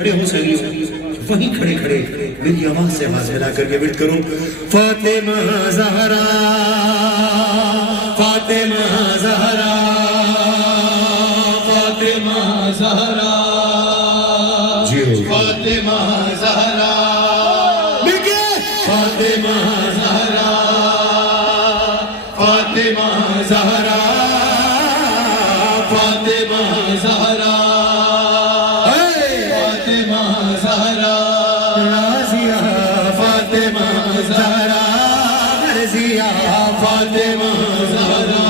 کھڑے ہو سکے وہیں کھڑے کھڑے میری آواز سے آواز ملا کر کے ورد کرو فاطمہ زہرا فاطمہ زہرا فاطمہ زہرا فاطمہ زہرا فاطمہ زہرا فاطمہ زہرا فاطمہ زہرا فاطمہ زہرا رازیہ فاطمہ زہرا رضیہ فاطمہ زہرا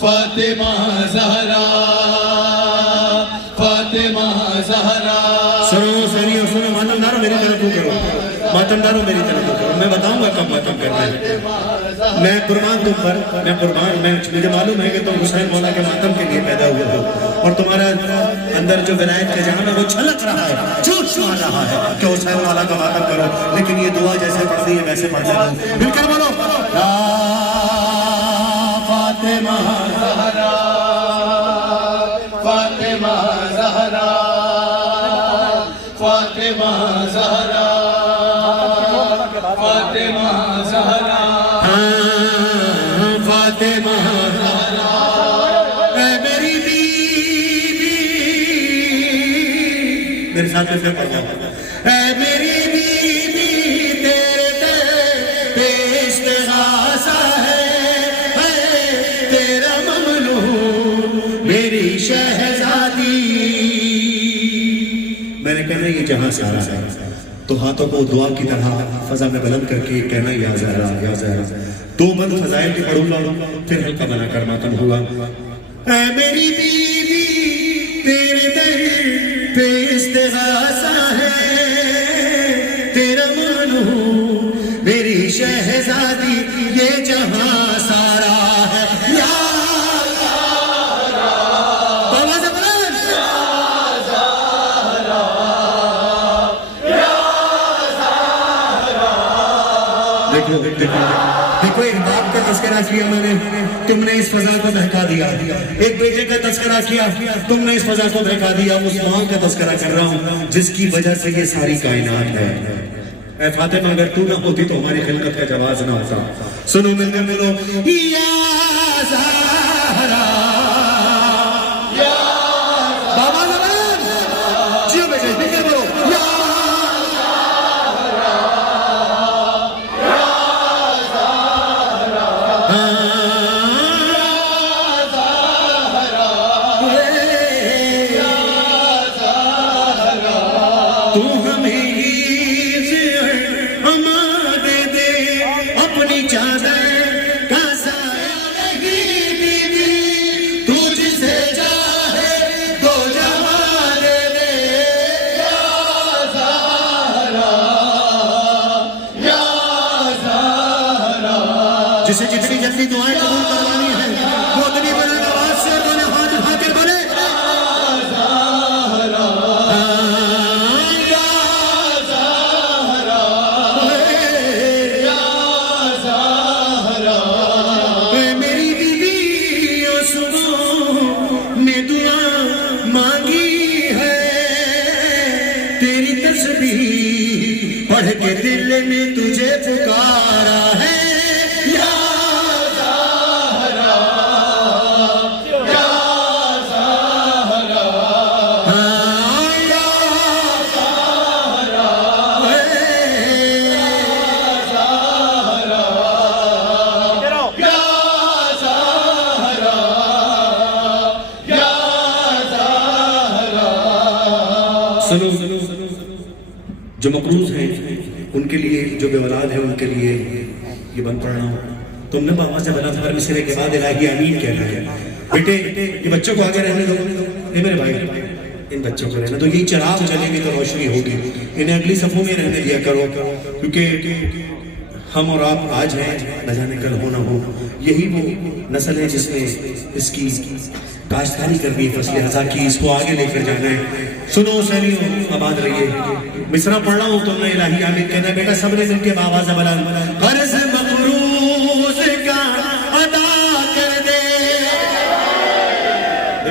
فاطمہ زہرا فاطمہ زہرا سنو سنو ماتم دارو میری طرف کو کرو ماتم دارو میری طرف کو کرو میں بتاؤں گا کب ماتم کرنا ہے میں قربان تم پر میں قربان مجھے معلوم ہے کہ تم حسین مولا کے ماتم کے لیے پیدا ہوئے ہو اور تمہارا اندر جو ولایت کا جہاں ہے وہ چھلک رہا ہے جوش مار رہا ہے کہ حسین مولا کا ماتم کرو لیکن یہ دعا جیسے پڑھنی ہے ویسے پڑھنا ہے مل کر بولو لا فاطمہ زہرا فاطمہ زہرا فاطمہ زہرا فاطمہ زہرا فاطمہ زہرا اے میری بیوی میرے ساتھ میں پڑھ جاؤ اے میری بیوی تیرے در پہ استغاثہ ہے تیرا ممنون میری شہزادی میں نے کہنا یہ جہاں سارا ہے تو ہاتھوں کو دعا کی طرح فضا میں بلند کر کے کہنا یا زہرا یا زہرا دو بند فضائل کے پڑھوں گا پھر ہلکا بنا کر ماتم ہوگا اے میری بیوی تیرے در پہ استغاثہ ہے تیرا مانو میری شہزادی یہ جہاں سارا ہے یا دیکھو ایک باپ کا تذکرہ کیا میں نے تم نے اس فضا کو بہکا دیا ایک بیٹے کا تذکرہ کیا تم نے اس فضا کو بہکا دیا اس ماں کا تذکرہ کر رہا ہوں جس کی وجہ سے یہ ساری کائنات ہے اے فاطمہ اگر تو نہ ہوتی تو ہماری خلقت کا جواز نہ ہوتا سنو مل کر ملو یا زہرا بابا زبان جیو بیٹے مل کر بولو جسے جتنی جلدی دعائیں قبول کروانی ہیں وہ اتنی بلند آواز سے دونوں ہاتھ اٹھا کر بولے یا زہرا یا زہرا میری بیوی صبح میں دعا مانگی ہے تیری تسبیح پڑھ کے دل نے تجھے پکارا ہے جو مقروض ہیں ان کے لیے جو بے اولاد ہیں ان کے لیے یہ بند پڑھنا ہو تم نے بآواز بلند ہر مصرعے کے بعد الہی آمین کہنا ہے بیٹے یہ بچوں کو آگے رہنے دو اے میرے بھائی ان بچوں کو رہنے دو یہ چراغ جلے گی تو روشنی ہوگی انہیں اگلی صفوں میں رہنے دیا کرو کیونکہ ہم اور آپ آج ہیں نہ جانے کل ہو نہ ہو یہی وہ نسل ہے جس نے اس کی کاشتکاری کرنی ہے فصل ہزا کی اس کو آگے لے کر جانا ہے سنو حسینیوں آباد رہیے مصرع پڑھ رہا ہوں تم نے الہی آمین کہنا ہے بیٹا سب نے مل کے بآواز بلند قرض مقروض کا ادا کر دے